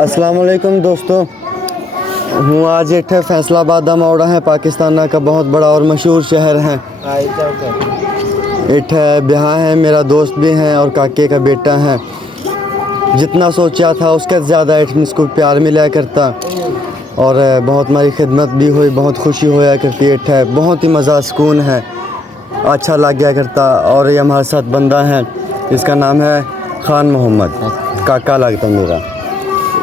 अस्सलाम वालेकुम दोस्तों, हूँ आज इठे फैसलाबाद दा मोड़ा है। पाकिस्तान का बहुत बड़ा और मशहूर शहर है। इठे ब्याह है, मेरा दोस्त भी है और काके का बेटा है। जितना सोचा था उसके ज़्यादा इसको प्यार मिला करता और बहुत हमारी खिदमत भी हुई, बहुत खुशी होया करती है। इठे बहुत ही मज़ा सुकून है, अच्छा लग गया करता। और ये हमारे साथ बंदा है, इसका नाम है खान मोहम्मद, काका लगता मेरा।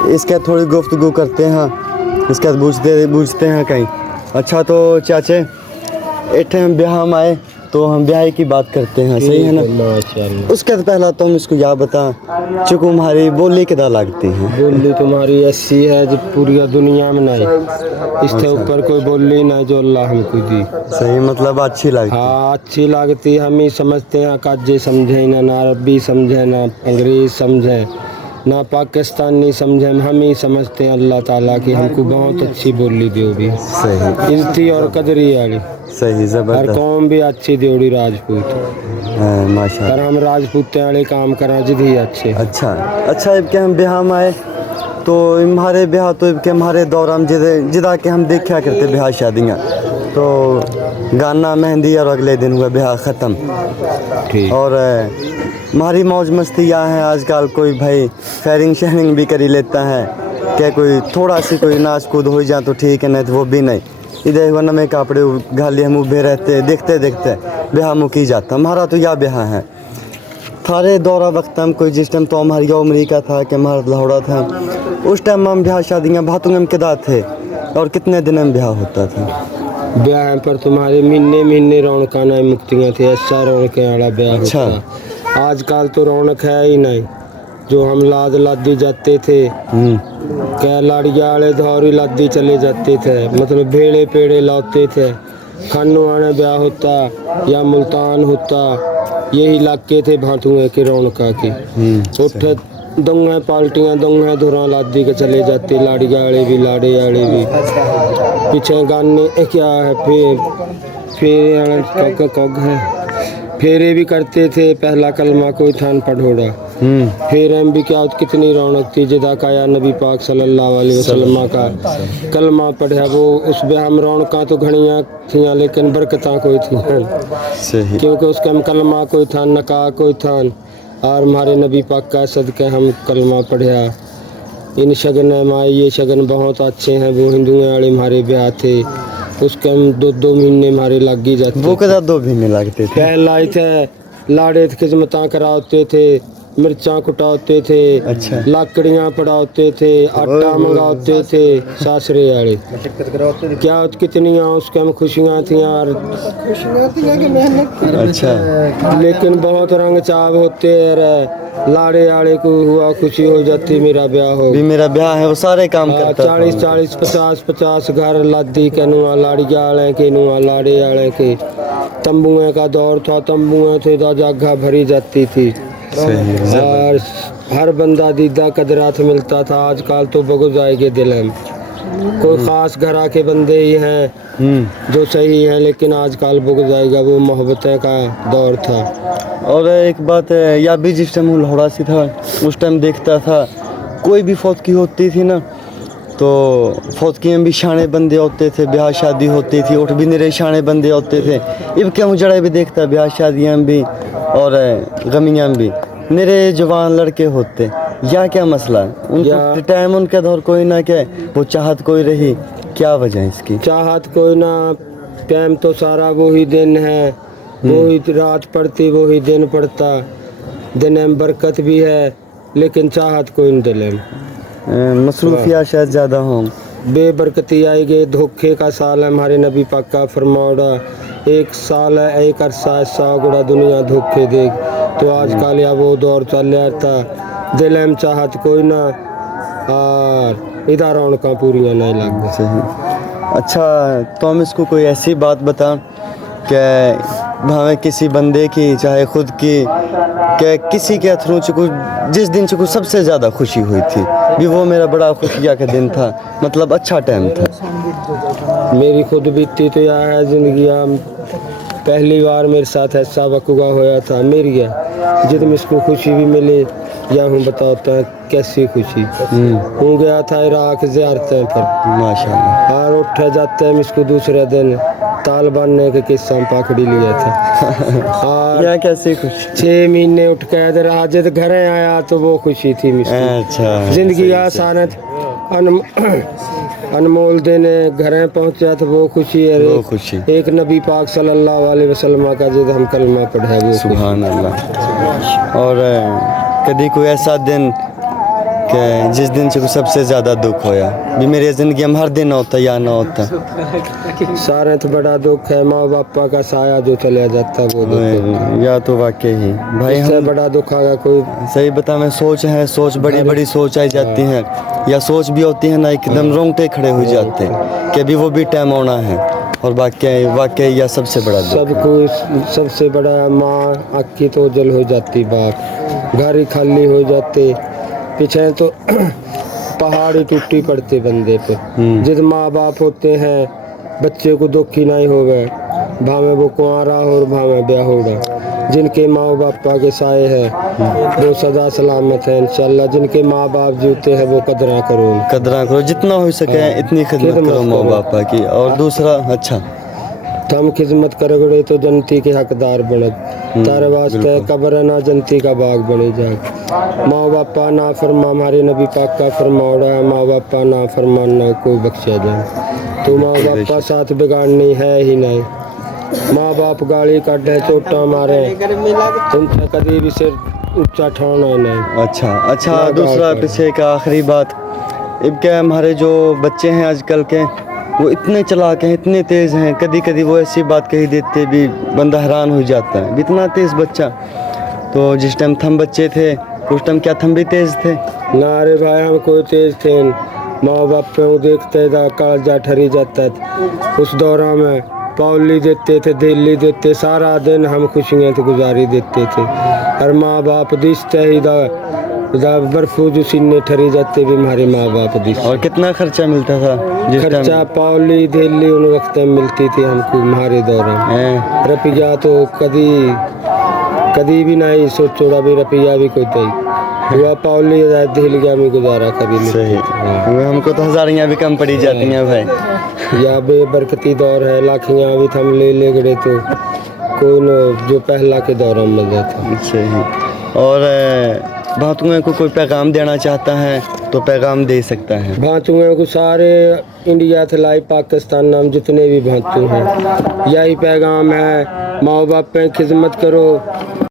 इसके थोड़ी गुफ्तगू करते हैं, इसके पूछते हैं कहीं। अच्छा तो चाचे, इठे हम ब्याह में आए तो हम ब्याह की बात करते हैं, सही है ना? उसके तो पहला तुम इसको या बता, चुकू हमारी बोली किदा लगती है? बोली तुम्हारी ऐसी है जो पूरी दुनिया में नहीं, इसके ऊपर कोई बोली नहीं जो अल्लाह हमको दी। सही, मतलब अच्छी लगती? हाँ अच्छी लगती। हम ही समझते हैं, काजे समझे ना अरबी समझे, ना अंग्रेज़ समझे, ना पाकिस्तानी समझे, हम ही समझते हैं अल्लाह ताला की हमको बहुत अच्छी बोली दी भी। सही, इज्जती और कदरी वाली। सही, हर ज़बरदस्त। कौम भी अच्छी देवड़ी राजपूत, माशा। पर हम राजपूत वाले काम करा जिद ही अच्छे। अच्छा अच्छा, इबके हम ब्याह में आए तो हमारे ब्याह तो इबके हमारे दौरान जिदा के हम देखा करते ब्याह शादियाँ, तो गाना मेहंदी और अगले दिन हुआ ब्याह ख़त्म। ठीक। और हमारी मौज मस्ती यहाँ है आजकल, कोई भाई फेयरिंग शेयरिंग भी करी लेता है, क्या कोई थोड़ा सी कोई नाच कूद हो जाए तो ठीक है, नहीं तो वो भी नहीं। इधर हुआ नए कपड़े घाली हम उभे रहते, देखते देखते ब्याह मुकी जाता। हमारा तो यह ब्याह है। थारे दौरा वक्त हम कोई जिस टाइम तो हमारी उम्र का था कि हमारा लौड़ा था, उस टाइम हम ब्याह शादियाँ भातों में किदा थे और कितने दिन में ब्याह होता था? ब्याह पर तुम्हारे महीने महीने रौनक नहीं मुक्तियाँ थी, ऐसा रौनक वाला ब्याह अच्छा। होता। आजकल तो रौनक है ही नहीं। जो हम लाद लादी जाते थे, क्या लाड़िया वाले धौरी लादी चले जाते थे, मतलब भेड़े पेड़े लाते थे। खानवाना ब्याह होता या मुल्तान होता, यही इलाके थे भातुए के रौनका की। उठ दंगे पाल्टियाँ दंगे धुरा लादी के चले जाते, लाड़िया वाले भी लाड़े वाले भी। पीछे गाने क्या है, फिर कग है, फेरे भी करते थे। पहला कलमा कोई थान पढ़ोड़ा, फिर हम भी क्या कितनी रौनक थी। जिदा काया नबी पाक सल्लल्लाहु अलैहि वसल्लम का कलमा पढ़ा, वो उस पे हम रौनका तो घड़ियाँ थी लेकिन बरकता कोई थी, क्योंकि उसका हम कलमा कोई था, नका कोई था। और हमारे नबी पाक का सदके हम कलमा पढ़ा। इन शगन माए, ये शगन बहुत अच्छे हैं। वो हिंदुओं वाले हमारे ब्याह थे, उसके हम दो महीने हमारे लग ही जाते। वो कदा 2 महीने लगते थे? पहला थे लाड़े खिदमत कराते थे, मिर्चा कुटाते थे। अच्छा। लाकड़ियाँ पड़ाते थे, आटा मंगाते थे सासरे वाले। क्या कितनी उसके हम खुशियाँ थी यार। अच्छा। लेकिन बहुत रंग चाव होते हैं। लाड़े वाले को हुआ खुशी हो जाती मेरा ब्याह हो भी मेरा ब्याह है, वो सारे काम करता था। 40 50 घर लादी के नुआ, लाड़िया वाले के नुआ, लाड़े वाले के। तंबुए का दौर था, तंबुए थे तो जगह भरी जाती थी। और हर बंदा दीदा कदरात मिलता था। आजकल तो बगो जाएंगे दिल में, कोई ख़ास घरा के बंदे ही हैं जो सही है, लेकिन आजकल बुग जाएगा। वो मोहब्बतें का दौर था। और एक बात या भी, जिस टाइम लौड़ा सी था उस टाइम देखता था, कोई भी फौत की होती थी ना, तो फौत की में भी शाने बंदे होते थे। ब्याह शादी होती थी, उठ भी निरे शाने बंदे होते थे। अब क्या मुझे भी देखता, ब्याह शादियाँ भी और गमियाँ भी निरे जवान लड़के होते। या क्या मसला है उनको टाइम, उनके दौर कोई ना क्या वो चाहत कोई रही, क्या वजह है इसकी? चाहत कोई ना, टाइम तो सारा वही दिन है, वही रात पड़ती वही दिन पड़ता। दिन में बरकत भी है लेकिन चाहत कोई नहीं दिल में। मसरूफिया शायद ज़्यादा हों, बेबरकती आएगी। धोखे का साल है, हमारे नबी पाक का फरमाना। एक साल है, एक अरसा 100 गुना दुनिया धोखे देख। तो आजकल या वो दौर चल रहा था, दिल में चाहत कोई ना, और इधर रौनका पूरियाँ नहीं लग गई। सही। अच्छा तो हम इसको कोई ऐसी बात बता कि भावें किसी बंदे की चाहे खुद की, कि किसी के थ्रू चुकू जिस दिन चुकू सबसे ज़्यादा खुशी हुई थी, भी वो मेरा बड़ा खुशिया का दिन था, मतलब अच्छा टाइम था। मेरी खुद बीती तो यह है ज़िंदगी। पहली बार मेरे साथ ऐसा वक़्वा होया था मेरी है, जिसमें इसको खुशी भी मिली या हूँ बताता है कैसी खुशी। हूँ गया था इराक ज़ियारतें पर, माशाल्लाह। और उठे जाते हैं इसको दूसरे दिन तालिबान ने के किस्सा पकड़ी लिया था। और यहाँ कैसी खुशी। 6 महीने उठ के इधर आज जब घर आया तो वो खुशी थी मुझको। अच्छा, जिंदगी आसानत अनमोल देने घर पहुंचा तो वो खुशी है। वो खुशी। एक नबी पाक सल्लल्लाहु अलैहि वसल्लम का जिद हम कलमा पढ़ा वो सुभान अल्लाह। और कभी कोई ऐसा दिन कि जिस दिन से सबसे ज़्यादा दुख होया भी मेरी ज़िंदगी में हर दिन होता या ना होता। सारे तो बड़ा दुख है, माँ बापा का साया जो चला जाता वो दुख है। या तो वाकई ही भाई इससे हम बड़ा दुख आगा कोई। सही बता मैं सोच है, सोच बड़ी बड़ी सोच आई जाती हैं, या सोच भी होती है ना एकदम रोंगटे खड़े हो जाते हैं कि अभी वो भी टाइम आना है। और वाकई यह सबसे बड़ा दुख है। सबको सबसे बड़ा माँ आँखी तो जल हो जाती, बाप घर ही खाली हो जाते, पीछे तो पहाड़ी टूटी पड़ते बंदे पे। जिद माँ बाप होते हैं बच्चे को दुख ही नहीं होगा, भावे वो कुंवारा और भावे ब्याह होगा। जिनके माँ बापा के साए है वो सदा सलामत है इंशाल्लाह। जिनके माँ बाप जीते हैं वो कदरा करो जितना हो सके इतनी खिदमत करो माँ बापा की। और दूसरा अच्छा हम खिदमत करोगे तो जनती के हकदार बनत, तारे वास्ते कब्र ना जनती का बाग बने जाए। माँ बापा ना फरमा हमारे नबी पाक का फरमाना है, माँ बापा ना फरमान ना कोई बख्शा जाए। तो माँ बापा साथ बिगाड़नी है ही नहीं। माँ बाप गाली काटे चोटा मारे तुमसे कभी भी सिर ऊंचा ठाना नहीं। अच्छा दूसरा पीछे का आखिरी बात, अब क्या हमारे जो बच्चे हैं आजकल के वो इतने चालाक हैं, इतने तेज़ हैं, कभी कभी वो ऐसी बात कही देते भी बंदा हैरान हो जाता है, इतना तेज़ बच्चा। तो जिस टाइम हम बच्चे थे उस टाइम क्या हम भी तेज़ थे? ना रे भाई हम कोई तेज थे, माँ बाप पे देखते था कालजा ठरी जाता था। उस दौरान में पौली देते थे, दिल्ली देते, सारा दिन हम खुशियाँ तो गुजारी देते थे। और माँ बाप दिसते ही बर्फू जो सीने ठरी जाते भी हमारे माँ बाप दिस। और कितना खर्चा मिलता था? खर्चा पौली दिल्ली उन वक्त में मिलती थी हमको हमारे दौरान। रुपया तो कभी भी नहीं सोचोड़ा भी, रुपया भी कोई तय हुआ पौली दिल्ली में गुजारा कभी नहीं। सही। हमको तो हज़ारियाँ भी कम पड़ी जाती हैं भाई। या बेबरकती दौर है, लाखियाँ भी थम ले गए तो कोई न जो पहला के दौरान मिल जाता। सही। और भातुओं को कोई पैगाम देना चाहता है तो पैगाम दे सकता है। भातुओं को सारे इंडिया थलाई पाकिस्तान नाम जितने भी भातू हैं यही पैगाम है, माँ बाप पे खिदमत करो,